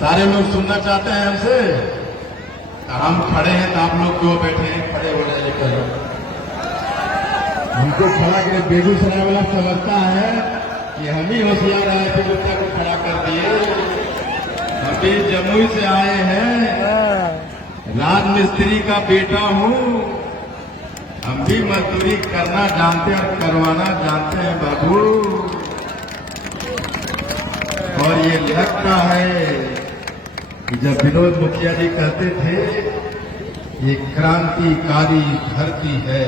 सारे लोग सुनना चाहते हैं हमसे। हम खड़े हैं तो आप लोग क्यों बैठे हैं? खड़े हो जाइए पहले। हमको खड़ा करे बेगूसराय वाला समझता है कि हम ही होशियार आए थे, बच्चा को खड़ा कर दिए। अभी जमुई से आए हैं, राजमिस्त्री का बेटा हूँ। हम भी मजदूरी करना जानते हैं और करवाना जानते हैं बाबू। और ये लगता है कि जब विनोद मुखिया जी कहते थे ये क्रांतिकारी धरती है,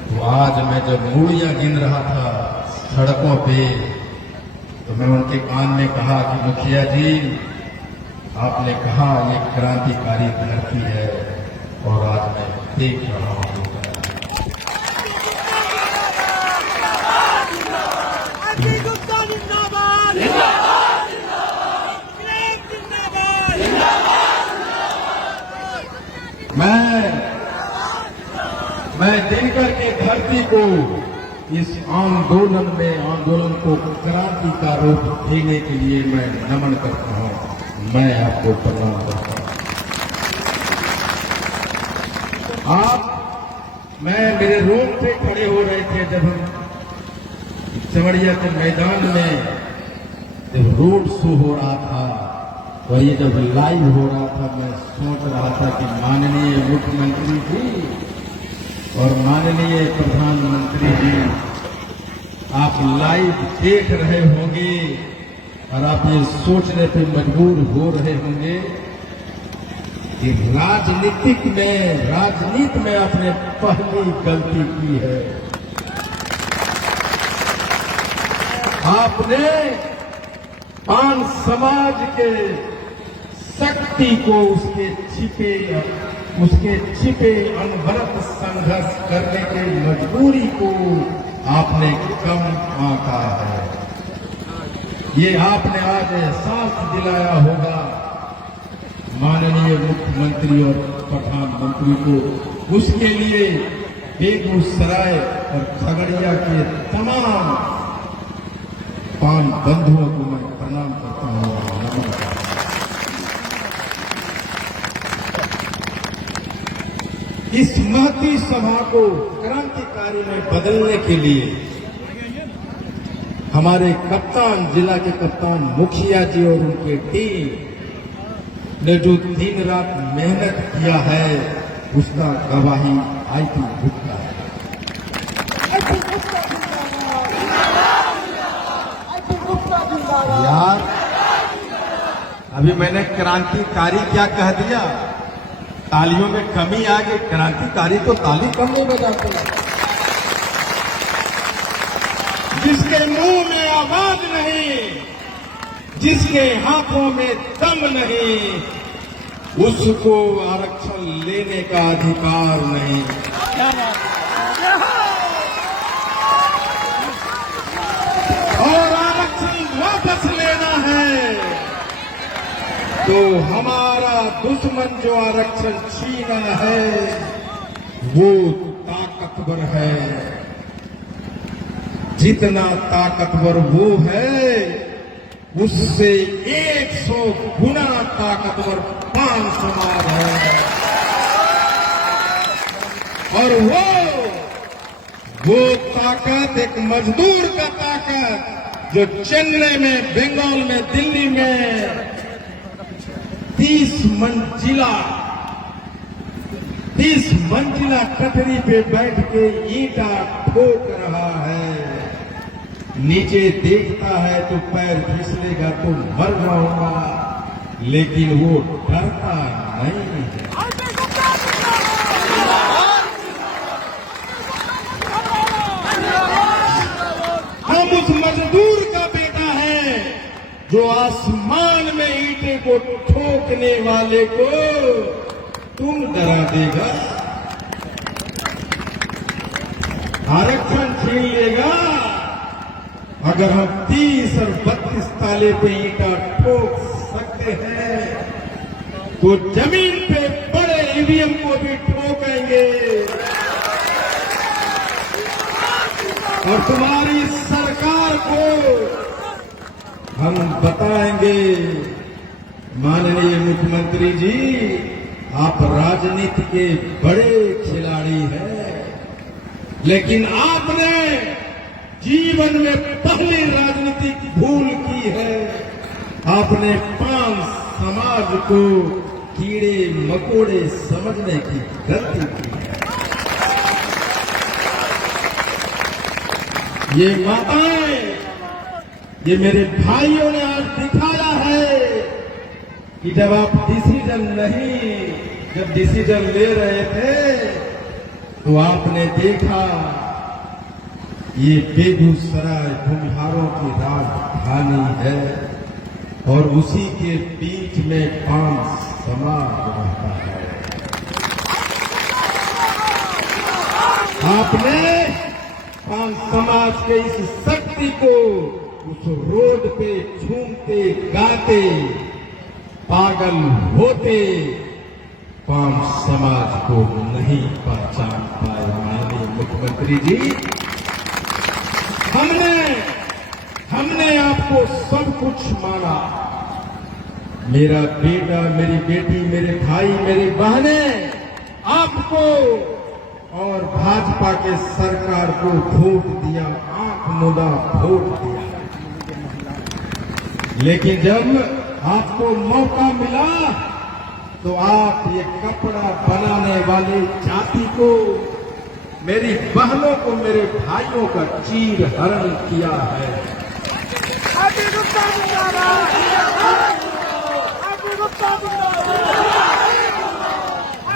तो आज मैं जब मूड़ियां गिन रहा था सड़कों पे, तो मैं उनके कान में कहा कि मुखिया जी, आपने कहा ये क्रांतिकारी धरती है, और आज मैं देख रहा हूं। मैं दिनकर की धरती को इस आंदोलन को क्रांति का रूप देने के लिए मैं नमन करता हूं। मैं आपको प्रणाम करता हूं। मैं मेरे रोम पे खड़े हो रहे थे जब हम चवड़िया के मैदान में जब रोड शो हो रहा था, और ये जब लाइव हो रहा था, मैं सोच रहा था कि माननीय मुख्यमंत्री जी और माननीय प्रधानमंत्री जी, आप लाइव देख रहे होंगे और आप ये सोचने पे मजबूर हो रहे होंगे कि राजनीति में आपने पहली गलती की है। आपने पान समाज के शक्ति को उसके छिपे अनवरत संघर्ष करने की मजबूरी को आपने कम आंका है। ये आपने आज एहसास दिलाया होगा माननीय मुख्यमंत्री और प्रधानमंत्री को। उसके लिए बेगूसराय और खगड़िया के तमाम पान बंधुओं को मैं प्रणाम करता हूं और नमन करता हूं। इस महती सभा को क्रांतिकारी में बदलने के लिए हमारे कप्तान, जिला के कप्तान मुखिया जी और उनके टीम ने जो दिन रात मेहनत किया है, उसका गवाही आईटी गुप्ता है। यार, अभी मैंने क्रांतिकारी क्या कह दिया? तालियों में कमी आ गई। क्रांतिकारी तो ताली कम नहीं बजाते। जिसके मुंह में आवाज नहीं, जिसके हाथों में दम नहीं, उसको आरक्षण लेने का अधिकार नहीं। और आरक्षण वापस लेना है तो हमारा दुश्मन जो आरक्षण छीना है वो ताकतवर है। जितना ताकतवर वो है, उससे 100 गुना ताकतवर पान समाज है। और वो ताकत एक मजदूर का ताकत जो चेन्नई में, बंगाल में, दिल्ली में 30 मंजिला कटरी पे बैठ के ईंटा ठोक रहा है। नीचे देखता है तो पैर फिसलेगा तो मर जाऊंगा, लेकिन वो डरता नहीं है। हम उस मजदूर का बेटा है जो आसमान में ईंटे को ठोकने वाले को तुम डरा देगा, आरक्षण छीन लेगा। अगर हम 30 और 32 ताले पे ईंटा ठोक सकते हैं तो जमीन पे बड़े ईवीएम को भी ठोकेंगे। और तुम्हारी सरकार को हम बताएंगे माननीय मुख्यमंत्री जी, आप राजनीति के बड़े खिलाड़ी हैं, लेकिन आपने जीवन में पहली राजनीतिक भूल की है। आपने 5 समाज को कीड़े मकोड़े समझने की गलती की है। ये माताएं, ये मेरे भाइयों ने आज दिखाया है कि जब आप डिसीजन ले रहे थे तो आपने देखा ये बेगूसराय भूमिहारों की राजधानी है और उसी के बीच में 5 समाज रहता है। आपने 5 समाज के इस शक्ति को उस रोड पे झूमते गाते पागल होते 5 समाज को नहीं पहचान पाए। माननीय मुख्यमंत्री जी, हमने आपको सब कुछ माना। मेरा बेटा, मेरी बेटी, मेरे भाई, मेरी बहनें आपको और भाजपा के सरकार को वोट दिया, आंख मूंदा वोट दिया। लेकिन जब आपको मौका मिला तो आप ये कपड़ा बनाने वाली जाति को, मेरी बहनों को, मेरे भाइयों का चीर हरण किया है।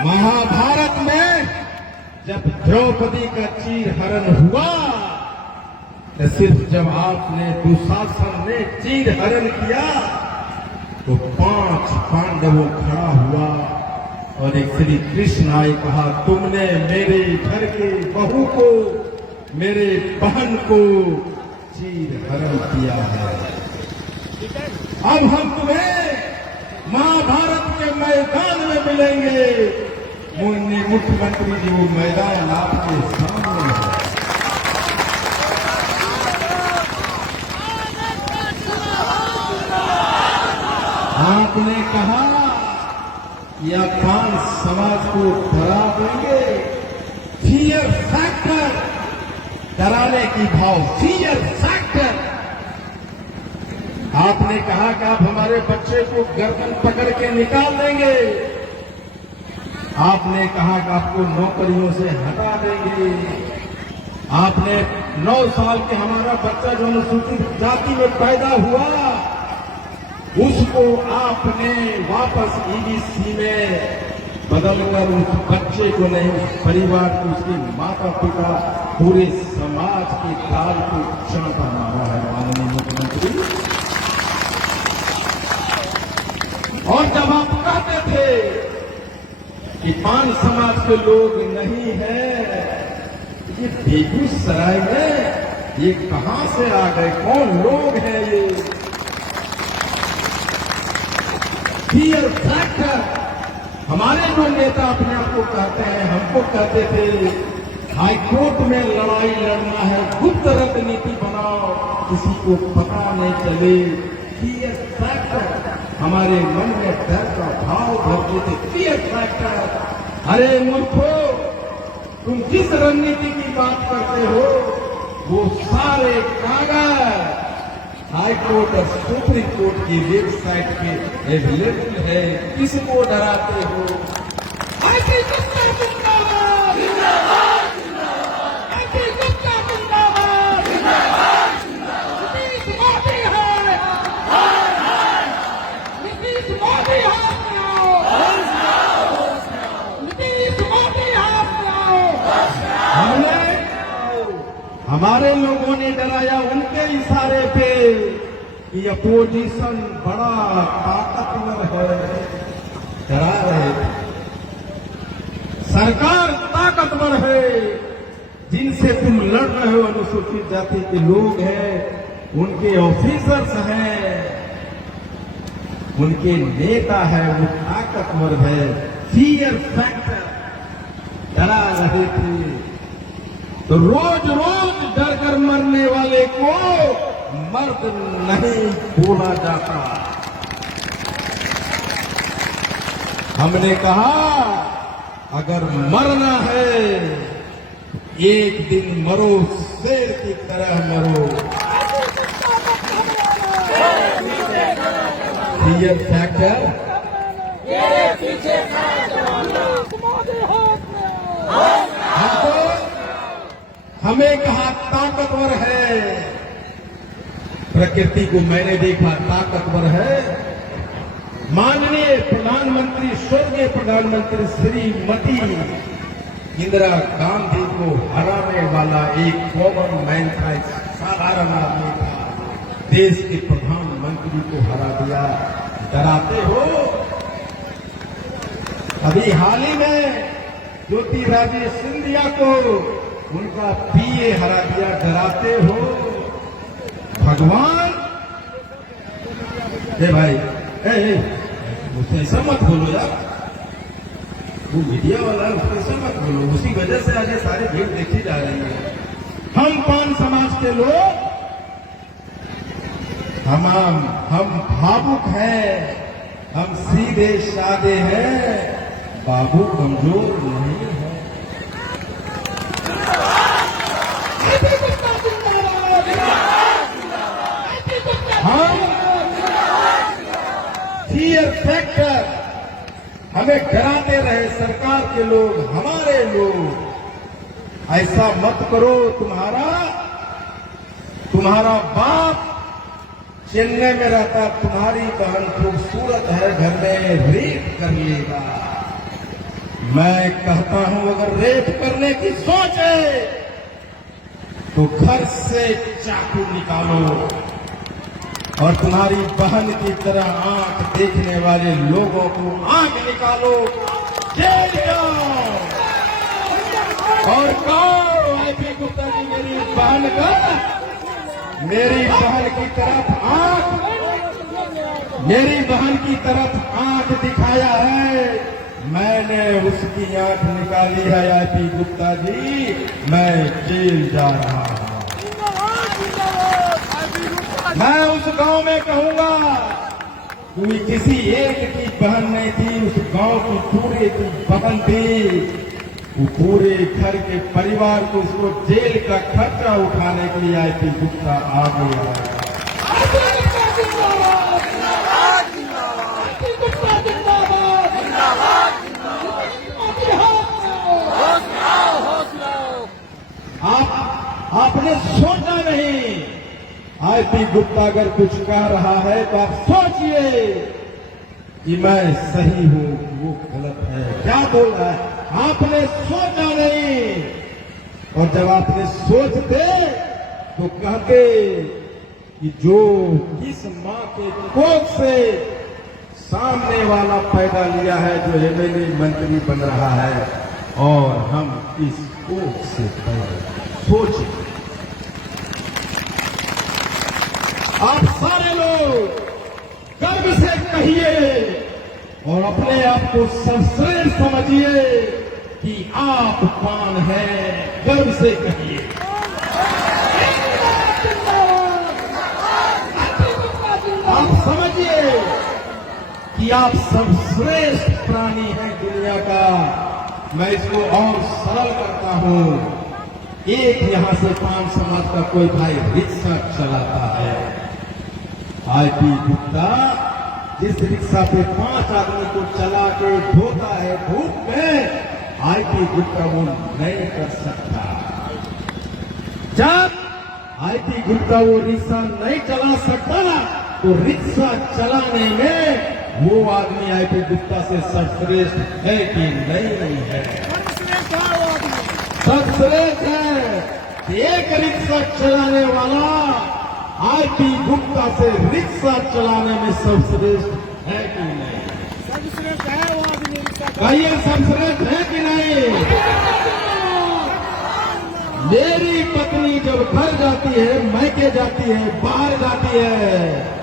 महाभारत में जब द्रौपदी का चीर हरण हुआ तो सिर्फ जब आपने दुशासन ने चीर हरण किया तो 5 पांडवों खड़ा हुआ और एक श्री कृष्ण आए, कहा तुमने मेरे घर के बहू को, मेरे बहन को चीर हरण किया है। अब हम तुम्हें महाभारत के मैदान में मिलेंगे। मुख्यमंत्री जी, वो मैदान आपके सामने है। आपने कहा या 5 समाज को डरा देंगे, फियर फैक्टर, डराने की भाव, फियर फैक्टर। आपने कहा कि आप हमारे बच्चे को गर्दन पकड़ के निकाल देंगे। आपने कहा कि आपको नौकरियों से हटा देंगे। आपने 9 साल के हमारा बच्चा जो अनुसूचित जाति में पैदा हुआ उसको आपने वापस ईबीसी में बदलकर उस बच्चे को नहीं, उस परिवार को, उसके माता पिता, पूरे समाज के काल को चांटा मारा है। माननीय मुख्यमंत्री, और जब आप कहते थे कि 5 समाज के लोग नहीं है, ये बेगूसराय में ये कहां से आ गए? कौन लोग हैं ये? Fear factor. हमारे जो नेता अपने आप को कहते हैं, हमको कहते थे हाईकोर्ट में लड़ाई लड़ना है, गुप्त रणनीति बनाओ, किसी को पता नहीं चले। फियर फैक्टर हमारे मन में डर का भाव भरते थे। Fear factor. अरे मूर्खो, तुम जिस रणनीति की बात करते हो वो सारे कागज हाईकोर्ट और सुप्रीम कोर्ट की वेबसाइट पे अवेलेबल है। किसको डराते हो? हमारे लोगों ने डराया उनके इशारे पे कि अपोजिशन बड़ा ताकतवर है, डरा रहे थे। सरकार ताकतवर है, जिनसे तुम लड़ रहे हो अनुसूचित जाति के लोग हैं, उनके ऑफिसर्स हैं, उनके नेता है, वो ताकतवर है। फियर फैक्टर, डरा रहे थे। तो रोज रोज डर कर मरने वाले को मर्द नहीं बोला जाता। हमने कहा अगर मरना है एक दिन मरो, शेर की तरह मरो। फियर फैक्टर हमको, हमें कहा ताकतवर है। प्रकृति को मैंने देखा ताकतवर है। माननीय प्रधानमंत्री, स्वर्गीय प्रधानमंत्री श्रीमती इंदिरा गांधी को हराने वाला एक कॉमन मैन था, एक साधारण आदमी था। देश के प्रधानमंत्री को हरा दिया। डराते हो? अभी हाल ही में ज्योतिरादित्य सिंधिया को उनका पीए हरा दिया। डराते हो? भगवान भाई मुझसे ऐसा मत बोलो यार, वो मीडिया वाला उसको ऐसा मत बोलो। उसी वजह से आगे सारी भीड़ देखी जा रही है। हम पान समाज के लोग हम भावुक हैं, हम सीधे साधे हैं, बाबू कमजोर नहीं है। हम फियर फैक्टर, हमें डराते रहे सरकार के लोग, हमारे लोग। ऐसा मत करो। तुम्हारा बाप चेन्नई में रहता, तुम्हारी बहन खूबसूरत है, घर में रेप कर लेगा। मैं कहता हूं अगर रेप करने की सोच है तो घर से चाकू निकालो और तुम्हारी बहन की तरह आंख देखने वाले लोगों को आंख निकालो, जेल जाओ। और कहो आईपी गुप्ता जी मेरी बहन का, मेरी बहन की तरफ आंख दिखाया है, मैंने उसकी आंख निकाली है। आईपी गुप्ता जी, मैं जेल जा रहा हूं। मैं उस गांव में कहूंगा कोई किसी एक की बहन नहीं थी, उस गांव की पूरे की बहन थी। वो पूरे घर के परिवार को, उसको जेल का खर्चा उठाने के लिए आईपी गुप्ता आ गया। आपने सोचा नहीं, आईपी गुप्ता अगर कुछ कह रहा है तो आप सोचिए कि मैं सही हूं, वो गलत है, क्या बोल रहा है। आपने सोचा नहीं, और जब आपने सोचते तो कहते कि जो किस मां के कोख से सामने वाला पैदा लिया है, जो एमएलए मंत्री बन रहा है, और हम इस कोख से पैदा। सोचिए आप सारे लोग गर्व से कहिए और अपने आप को सर्वश्रेष्ठ समझिए कि आप कौन हैं। गर्व से कहिए। आप समझिए कि आप सर्वश्रेष्ठ प्राणी हैं दुनिया का। मैं इसको और सरल करता हूं। एक यहां से पान समाज का कोई भाई रिक्शा चलाता है, आईपी गुप्ता जिस रिक्शा पे 5 आदमी को चला के ढोता है धूप में, आईपी गुप्ता वो नहीं कर सकता। जब आईपी गुप्ता वो रिक्शा नहीं चला सकता तो रिक्शा चलाने में वो आदमी आईपी गुप्ता से सर्वश्रेष्ठ है कि नहीं है? सर्वश्रेष्ठ है। एक रिक्शा चलाने वाला आईपी गुप्ता से रिक्शा चलाने में सर्वश्रेष्ठ है कि नहीं? सर्वश्रेष्ठ है वो आदमी। कहिए सर्वश्रेष्ठ है कि नहीं? मेरी पत्नी जब घर जाती है, मैके जाती है, बाहर जाती है,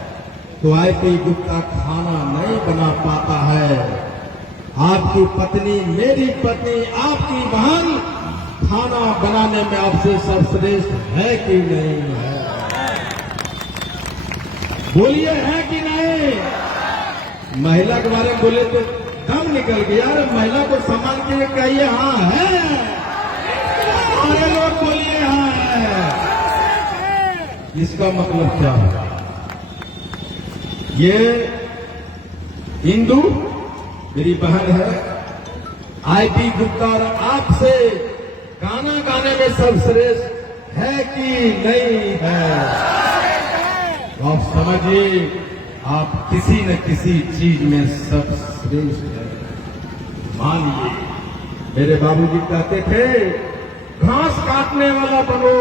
तो आईपी गुप्ता खाना नहीं बना पाता है। आपकी पत्नी, मेरी पत्नी, आपकी बहन खाना बनाने में आपसे सर्वश्रेष्ठ है कि नहीं है? बोलिए है कि नहीं? महिला के बारे में बोले तो दम निकल गया। अरे महिला को सम्मान के लिए कहिए हाँ है, अरे लोग बोलिए हाँ है। इसका मतलब क्या है? ये हिंदू मेरी बहन है आईपी गुप्ता और आपसे गाना गाने में सर्वश्रेष्ठ है कि नहीं है? तो आप समझिए, आप किसी न किसी चीज में सर्वश्रेष्ठ है। मानिए, मेरे बाबूजी कहते थे घास काटने वाला बनो,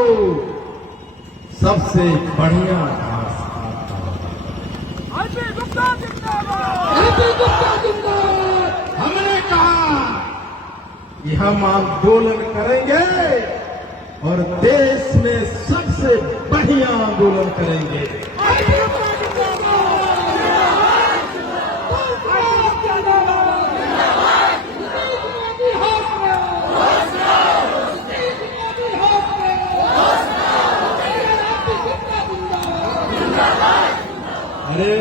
सबसे बढ़िया घास काटने वाला। आईपी गुप्ता जिंदाबाद, आईपी गुप्ता जिंदाबाद। हमने कहा कि हम आंदोलन करेंगे और देश में सबसे बढ़िया आंदोलन करेंगे। अरे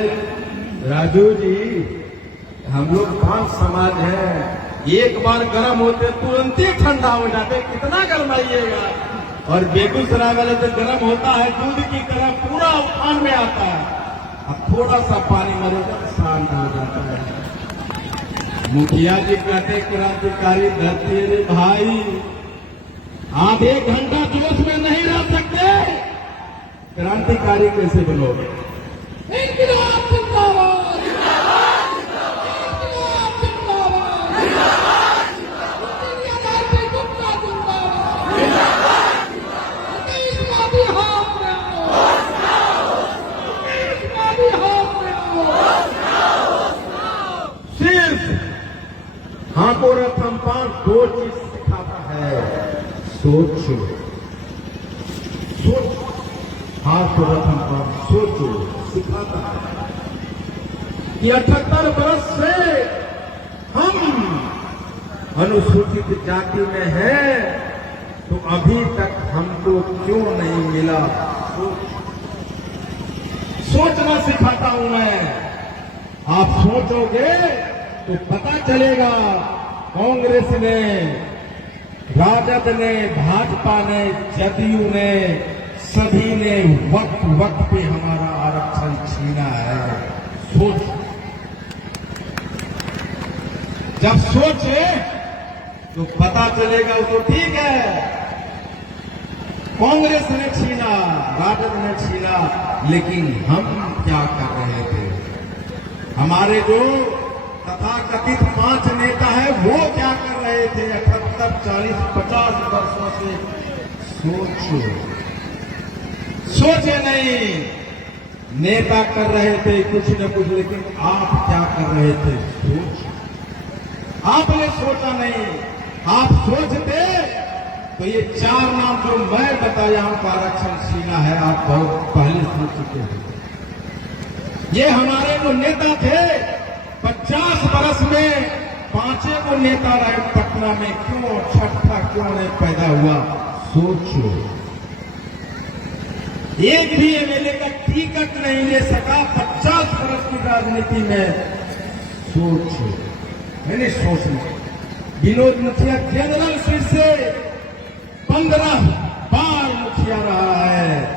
राजू जी, हम लोग 5 समाज हैं, एक बार गर्म होते तुरंत ही ठंडा हो जाते, कितना गर्माइएगा। और बेगूसराय वाले तो गर्म होता है दूध की तरह, पूरा उफान में आता है। अब थोड़ा सा पानी मरेगा शांत हो जाता है। मुखिया जी कहते क्रांतिकारी धरती, रे भाई आप 1 घंटा जोश में नहीं रह सकते, क्रांतिकारी कैसे बनोगे? इंकलाब जिंदाबाद, इंकलाब जिंदाबाद, इंकलाब जिंदाबाद। सिर्फ हाथों रथम 2 चीज सिखाता है, सोचो, सोचो, हाथ रथम 5 सोचो सिखाता है कि 78 वर्ष से हम अनुसूचित जाति में हैं, तो अभी तक हमको क्यों नहीं मिला? सोचना सिखाता हूं मैं। आप सोचोगे तो पता चलेगा। कांग्रेस ने, राजद ने, भाजपा ने, जदयू ने, सभी ने वक्त वक्त पे हमारा आरक्षण छीना है। सोच, जब सोचे तो पता चलेगा। तो ठीक है, कांग्रेस ने छीना, राजद ने छीना, लेकिन हम क्या कर रहे थे? हमारे जो तथाकथित 5 नेता है वो क्या कर रहे थे 78, 40, 50 वर्षों से? सोचो, सोचे नहीं। नेता कर रहे थे कुछ न कुछ, लेकिन आप क्या कर रहे थे? सोच। आपने सोचा नहीं। आप सोचते तो ये 4 नाम जो मैं बताया हूं का आरक्षण छीना है, आप बहुत पहले सोच चुके हैं। ये हमारे जो नेता थे 50 वर्ष में 5 को नेता रहे पटना में, क्यों 6ठा क्यों नहीं पैदा हुआ? सोचो। एक भी एमएलए का टिकट नहीं ले सका 50 वर्ष की राजनीति में। सोचो, मैंने सोचना। विनोद मुखिया जनरल सीट से 15 बार मुखिया रहा है।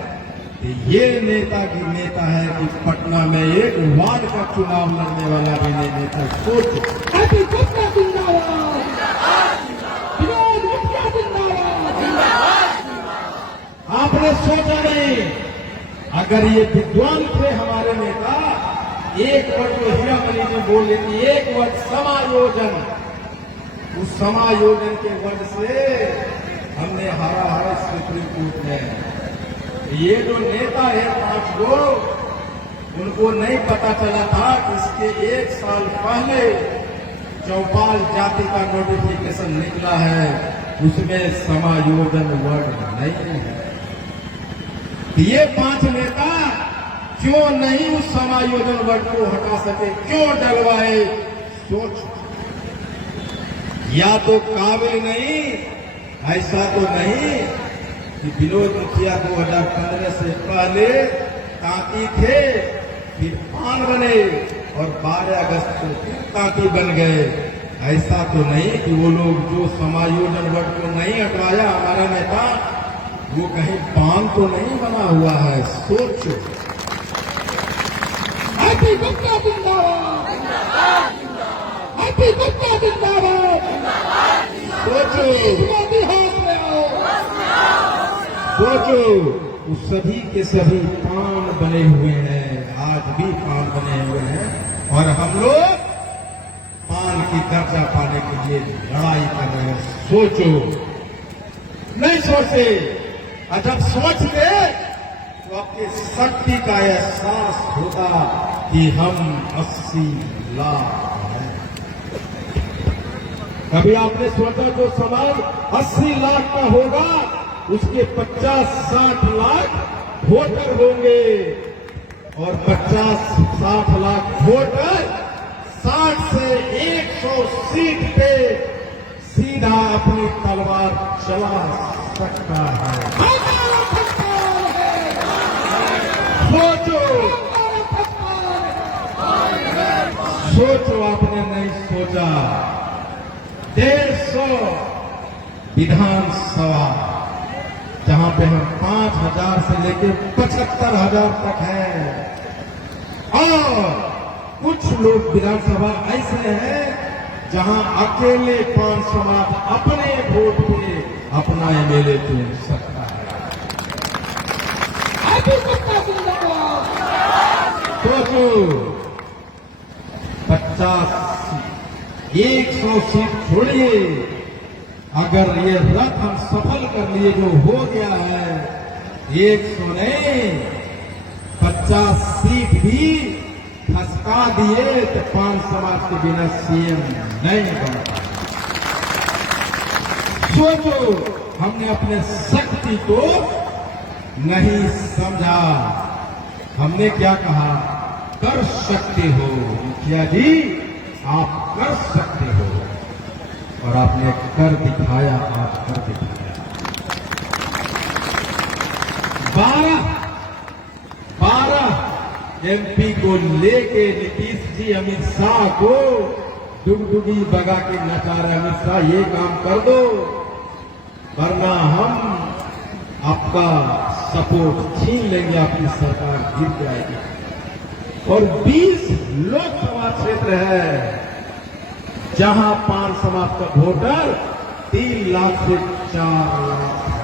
ये नेता की नेता है कि पटना में 1 वार्ड का चुनाव लड़ने वाला भी नहीं नेता। सोचो। आईपी गुप्ता जिंदाबाद, विनोद मुखिया जिंदाबाद। आपने सोचा नहीं। अगर ये विद्वान थे हमारे नेता, एक वर्ड जो हीरामणि जी बोल लेती, एक वर्ड समायोजन, उस समायोजन के वर्ड से हमने हारा है सुप्रीम कोर्ट में। ये जो नेता है 5 गो, उनको नहीं पता चला था कि इसके 1 साल पहले चौपाल जाति का नोटिफिकेशन निकला है, उसमें समायोजन वर्ड नहीं है। ये 5 नेता क्यों नहीं उस समायोजन वर्ड को हटा सके, क्यों डलवाए? सोच। या तो काबिल नहीं, ऐसा तो नहीं कि विनोद मुखिया 2015 से पहले तांती थे, फिर पान बने और 12 अगस्त को फिर तांती बन गए। ऐसा तो नहीं कि वो लोग जो समायोजन वर्ग को नहीं हटाया हमारा नेता, वो कहीं पान तो नहीं बना हुआ है। सोचो। हैप्पी गुप्ता जिंदाबाद, हैप्पी गुप्ता जिंदाबाद। सोचो मोदी हाथ में आओ। सोचो, वो सभी के सभी पान बने हुए हैं, आज भी पान बने हुए हैं, और हम लोग पान की दर्जा पाने के लिए लड़ाई कर रहे हैं। सोचो, नहीं सोचे, और जब सोचते तो आपके शक्ति का एहसास होता कि हम 80 लाख हैं। कभी आपने सोचा जो समाज 80 लाख का होगा उसके 50-60 लाख वोटर होंगे, और 50-60 लाख वोटर 60 से 100 सीट पे सीधा अपनी तलवार चला सकता है। सोचो, सोचो, आपने नहीं सोचा। 150 विधानसभा जहां पे हम 5,000 से लेकर 75,000 तक हैं, और कुछ लोग विधानसभा ऐसे हैं जहां अकेले 5 समाज अपने वोट पे अपना एमएलए चुन सकता है। सोचो, 50, 100 सीट छोड़िए, अगर ये रथ हम सफल कर लिए जो हो गया है, 100 नहीं 50 सीट भी खसका दिए तो 5 समाज के बिना सीएम नहीं बनता। सोचो, हमने अपने शक्ति को नहीं समझा। हमने क्या कहा, कर सकते हो मुखिया जी, आप कर सकते हो, और आपने कर दिखाया, आज कर दिखाया। 12 एमपी को लेके नीतीश जी अमित शाह को डुगडुगी बगा के नचा रहे। अमित शाह ये काम कर दो, वरना हम आपका सपोर्ट छीन लेंगे, आपकी सरकार गिर जाएगी। और 20 लोकसभा क्षेत्र है जहां 5 समाज का वोटर 3 लाख से 4 लाख है।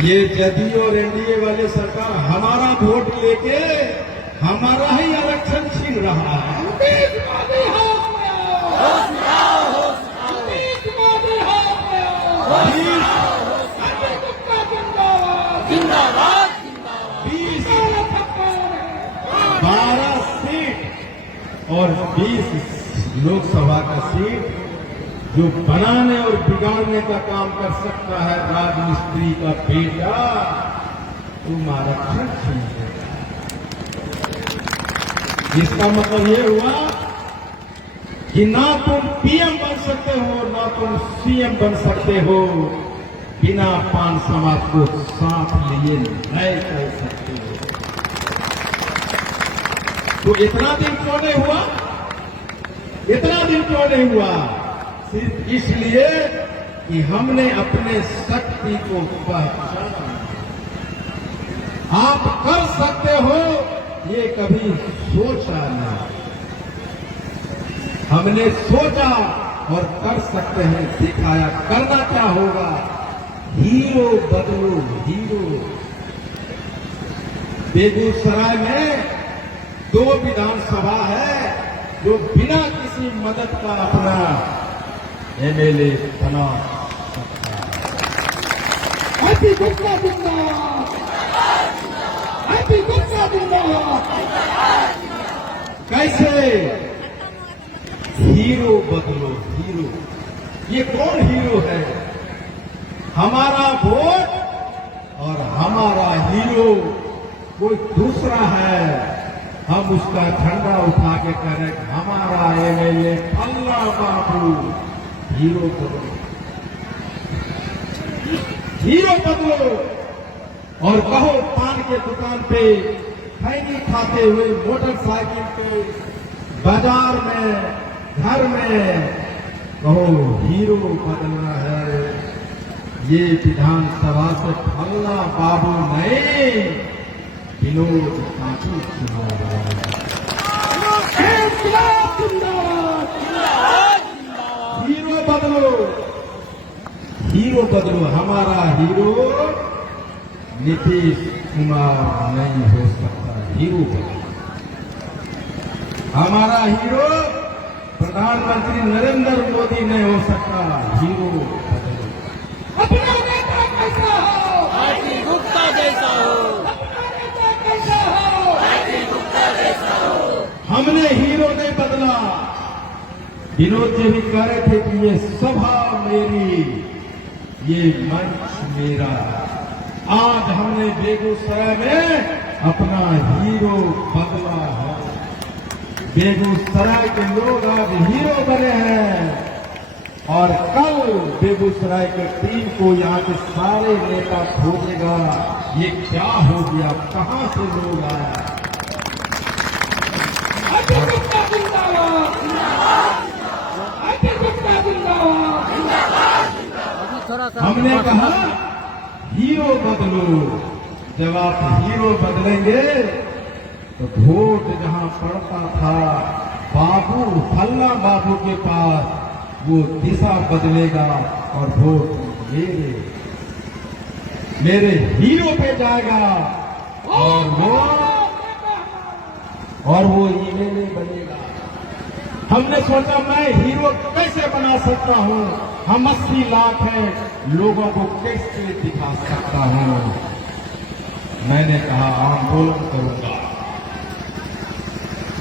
ये जदयू और एनडीए वाले सरकार हमारा वोट लेके हमारा ही इलेक्शन छीन रहा है। जिंदाबाद, 12 सीट और 20 लोकसभा का सीट जो बनाने और बिगाड़ने का काम कर सकता है राजमिस्त्री का बेटा, तुम आरक्षण छीन लेगा। इसका मतलब ये हुआ कि ना तुम पीएम बन सकते हो, ना तुम सीएम बन सकते हो, बिना 5 समाज को साथ लिए नहीं कर सकते हो। तो इतना दिन क्यों नहीं हुआ? इतना दिन क्यों नहीं हुआ? सिर्फ इसलिए कि हमने अपने शक्ति को पहचाना। आप कर सकते हो ये कभी सोचा नहीं, हमने सोचा और कर सकते हैं, दिखाया। करना क्या होगा? हीरो बदलो हीरो। बेगूसराय में 2 विधानसभा है जो बिना किसी मदद का अपना एमएलए बना सकता है। हैप्पी गुप्ता जिंदाबाद, हैप्पी गुप्ता जिंदाबाद। कैसे? हीरो बदलो हीरो। ये कौन हीरो है? हमारा वोट और हमारा हीरो कोई दूसरा है। हम उसका झंडा उठा के करें हमारा एमएलए फल्ला बाबू। हीरो बदलो, हीरो बदलो। और कहो पान के दुकान पे खैनी खाते हुए मोटरसाइकिल पे बाजार में घर में कहो हीरो बदलना है, ये विधानसभा से फलना बाबू नहीं, विनोद कांची चुनाव है। इनकलाब जिंदाबाद हीरो बदलो, हीरो बदलो। हमारा हीरो नीतीश कुमार नहीं हो सकता, हीरो बदलो। हमारा हीरो प्रधानमंत्री नरेंद्र मोदी नहीं हो सकता, हीरो बदलो। अपना नेता कैसा हो, आरती गुप्ता जैसा हो, अपना नेता कैसा हो, आरती गुप्ता जैसा हो। हमने हीरो नहीं बदला। विनोद जी भी कह रहे थे कि ये सभा मेरी, ये मंच मेरा। आज हमने बेगूसराय में अपना हीरो बदला है। बेगूसराय के लोग आज हीरो बने हैं और कल बेगूसराय के टीम को यहाँ के सारे नेता खोजेगा, ये क्या हो गया, कहां से लोग आया। आरती गुप्ता जिंदाबाद, आरती गुप्ता जिंदाबाद। अभी थोड़ा सा हमने कहा हीरो बदलो। जब आप हीरो बदलेंगे तो वोट जहां पड़ता था बाबू फल्ला बाबू के पास, वो दिशा बदलेगा और वोट मेरे हीरो पे जाएगा और वो ईमेले बनेगा। हमने सोचा मैं हीरो कैसे बना सकता हूं, हम 80 लाख हैं, लोगों को कैसे दिखा सकता हूं। मैंने कहा आंदोलन करूंगा,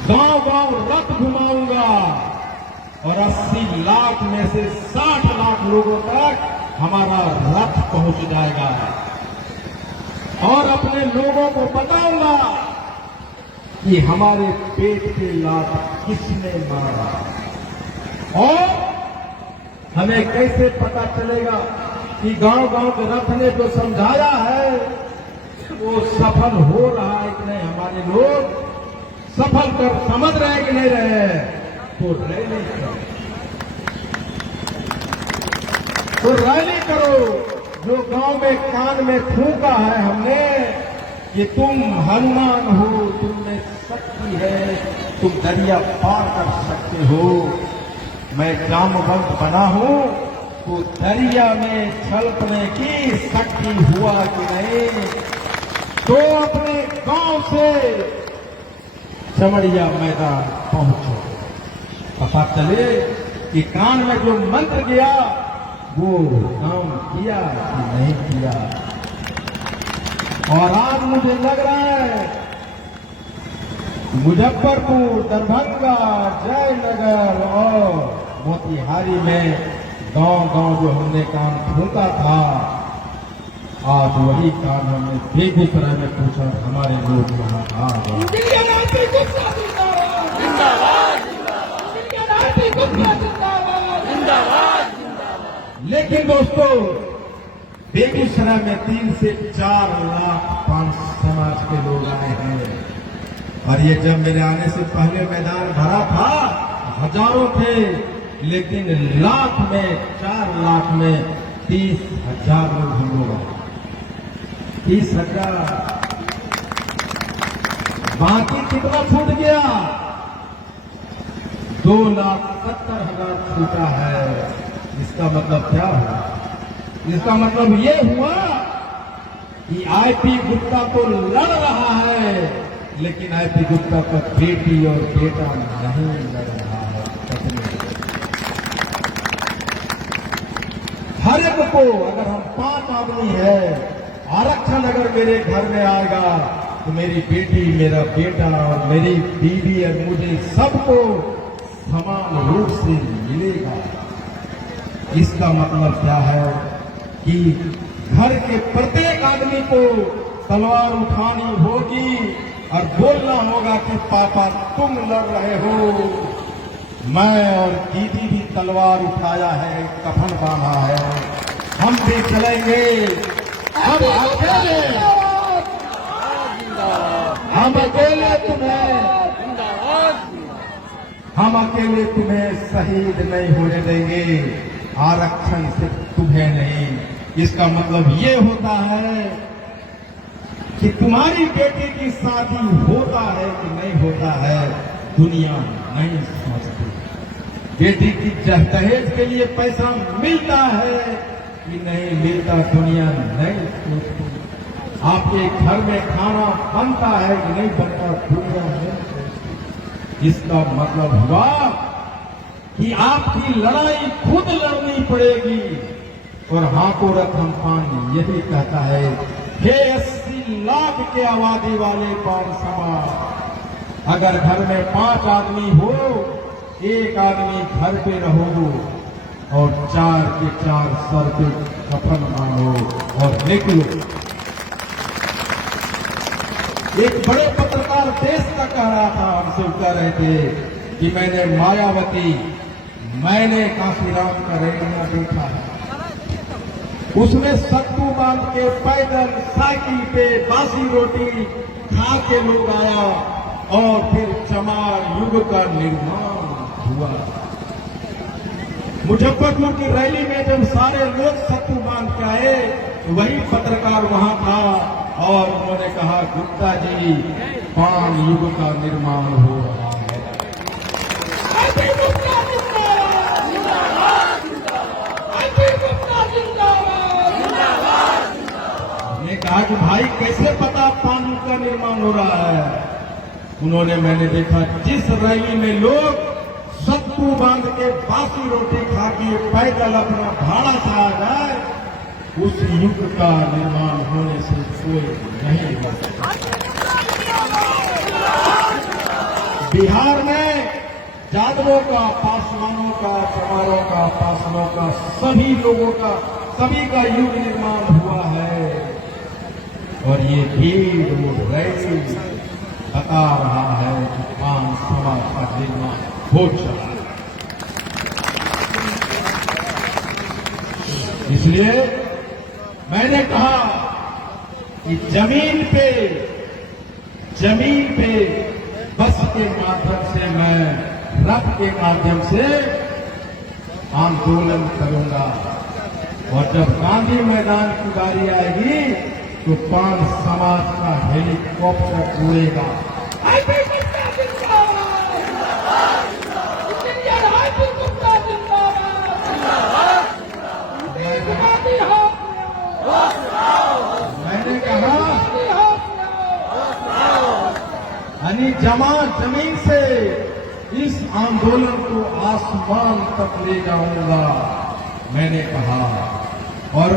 गांव गांव रथ घुमाऊंगा और 80 लाख में से 60 लाख लोगों तक हमारा रथ पहुंच जाएगा और अपने लोगों को बताऊंगा कि हमारे पेट के लात किसने मारा। और हमें कैसे पता चलेगा कि गांव गांव के रथ ने जो समझाया है वो सफल हो रहा है कि नहीं, हमारे लोग सफल कर समझ रहे कि नहीं रहे। तो रैली करो, तो रैली करो। जो गांव में कान में फूंका है हमने कि तुम हनुमान हो, तुम में शक्ति है, तुम दरिया पार कर सकते हो। मैं जामवंत बना हूं तो दरिया में छलकने की शक्ति हुआ कि नहीं। तो अपने गांव से चमड़िया मैदान पहुंचो, पता चले कि कान में जो मंत्र गया वो काम किया कि नहीं किया। और आज मुझे लग रहा है मुजफ्फरपुर, दरभंगा, जयनगर और मोतिहारी में गांव गांव जो हमने काम फूंका था, आज वही काम हमने बेगूसराय में पूछा, हमारे लोग वहां आ गए। इंडियन आरती गुप्ता जिंदाबाद, जिंदाबाद इंडियन आरती गुप्ता जिंदाबाद। जिंदाबाद। लेकिन दोस्तों बेगूसराय में 3 से 4 लाख 5 समाज के लोग आए हैं और ये जब मेरे आने से पहले मैदान भरा था, हजारों थे, लेकिन लाख में 4 लाख में 30,000 लोग हम लोग आए। 30,000। बाकी कितना छूट गया? 2,70,000 छूटा है। इसका मतलब क्या हुआ? इसका मतलब ये हुआ कि आईपी गुप्ता तो लड़ रहा है, लेकिन आईपी गुप्ता का बेटी और बेटा नहीं लड़ रहा है। हर एक को, अगर हम 5 आदमी है, आरक्षण अगर मेरे घर में आएगा तो मेरी बेटी, मेरा बेटा और मेरी बीवी और मुझे सबको समान रूप से मिलेगा। इसका मतलब क्या है कि घर के प्रत्येक आदमी को तलवार उठानी होगी और बोलना होगा कि पापा तुम लड़ रहे हो, मैं और दीदी भी तलवार उठाया है, कफन बांधा है, हम भी चलेंगे। हम अकेले हम अकेले तुम्हें शहीद नहीं होने देंगे, आरक्षण से तुम्हें नहीं। इसका मतलब ये होता है कि तुम्हारी बेटी की शादी होता है कि नहीं होता है, दुनिया नहीं समझती। बेटी की दहेज के लिए पैसा मिलता है कि नहीं मिलता, दुनिया नहीं सोचती। आपके घर में खाना बनता है कि नहीं बनता, दुनिया नहीं सोचती। इसका मतलब हुआ कि आपकी लड़ाई खुद लड़नी पड़ेगी। और हाथों रकम पानी यही कहता है, हे 80 लाख के आबादी वाले पान समाज, अगर घर में 5 आदमी हो, एक आदमी घर पे रहो और 4 के 4 सर पे कफन मानो और निकलो। एक बड़े पत्रकार देश का कह रहा था, हमसे कह रहे थे कि मैंने मायावती, मैंने काशीराम का रैलियां देखा है, उसमें सत्तू बांध के पैदल साइकिल पे बासी रोटी खा के लोग आया और फिर चमार युग का निर्माण हुआ। मुजफ्फरपुर की रैली में जब सारे लोग सत्तू बांध के आए, वही पत्रकार वहां था और उन्होंने कहा, गुप्ता जी, पान युग का निर्माण हो रहा है। अजय गुप्ता जिंदाबाद, अजय गुप्ता जिंदाबाद। हमने कहा कि भाई कैसे पता पान युग का निर्माण हो रहा है? उन्होंने, मैंने देखा जिस रैली में लोग सत्तू बांध के बासी रोटी खा के पैदल अपना भाड़ा से आ जाए, उस युग का निर्माण होने से कोई नहीं हो सकता। बिहार में यादवों का, पासवानों का, चमारों का, पासवानों का, सभी लोगों का, सभी का युग निर्माण हुआ है। और ये भीड़ वो रैली बता रहा है कि पान समाज का निर्माण हो चला। इसलिए मैंने कहा कि जमीन पे बस के माध्यम से, मैं रथ के माध्यम से आंदोलन करूंगा। और जब गांधी मैदान की बारी आएगी तो पान समाज का हेलीकॉप्टर उड़ेगा। अजय गुप्ता जिंदाबाद, इंजीनियर अजय गुप्ता जिंदाबाद। गुजराती मैंने कहा यानी जमीन से इस आंदोलन को आसमान तक ले जाऊंगा, मैंने कहा। और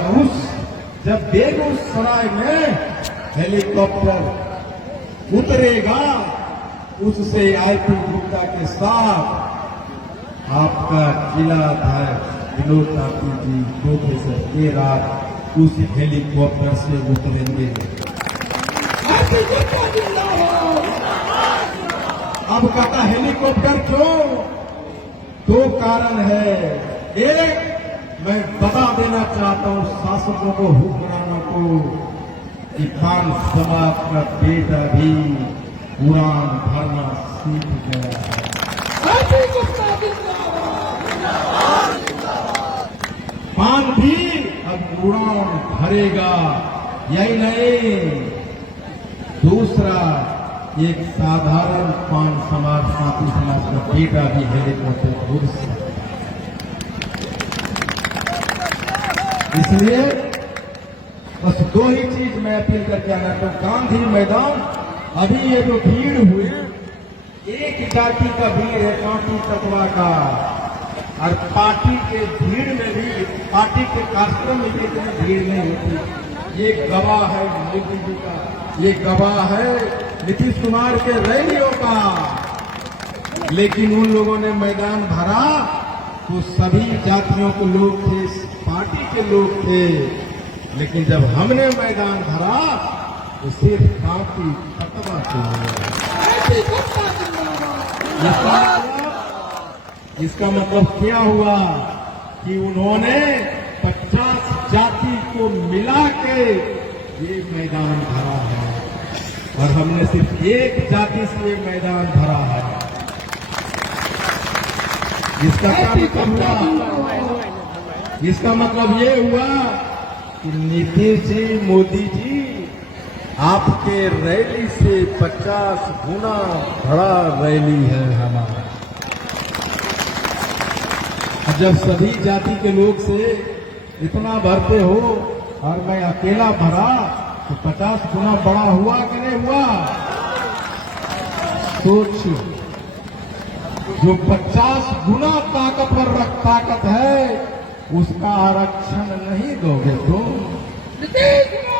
जब बेगूसराय में हेलीकॉप्टर उतरेगा, उससे आईपी गुप्ता के साथ आपका जिला अध्यक्ष विनोद ठाकुर जी प्रोफेसर के रात उस हेलीकॉप्टर से उतरेंगे। अजय गुप्ता जिंदाबाद। अब कहता हेलीकॉप्टर क्यों? 2 कारण है। एक, मैं बता देना चाहता हूं शासकों को, हुक्मरानों को, कि पान समाज का बेटा भी कुरान भरना सीख गया है। अजय गुप्ता जिंदाबाद। पान भी अब कुरान भरेगा। यही नहीं, दूसरा, एक साधारण पान समाज, साथी समाज का बेटा भी हेलीकॉप्टर उड़ सकता है। इसलिए बस 2 ही चीज मैं अपील करके आना तो गांधी मैदान, अभी ये जो भीड़ हुई, एक जाति का भीड़ है, कांटी तकवा का, और पार्टी के भीड़ में भी, पार्टी के कार्यक्रम में भी इतनी भीड़ नहीं होती। ये गवाह है मोदी जी का, ये गवाह है नीतीश कुमार के रैलियों का। लेकिन उन लोगों ने मैदान भरा तो सभी जातियों के लोग थे, पार्टी के लोग थे। लेकिन जब हमने मैदान भरा तो सिर्फ कांटी तकवा के लोग। अजय गुप्ता जिंदाबाद। इसका मतलब क्या हुआ कि उन्होंने 50 जाति को मिला के ये मैदान भरा है। और हमने सिर्फ एक जाति से मैदान भरा है। इसका क्या मतलब हुआ? इसका मतलब ये हुआ कि नीतीश जी, मोदी जी, आपके रैली से 50 गुना बड़ा रैली है हमारा। जब सभी जाति के लोग से इतना भरते हो और मैं अकेला भरा तो 50 गुना बड़ा हुआ कि नहीं हुआ? सोच, जो 50 गुना ताकतवर ताकत है उसका आरक्षण नहीं दोगे तुम। नीतीश कुमार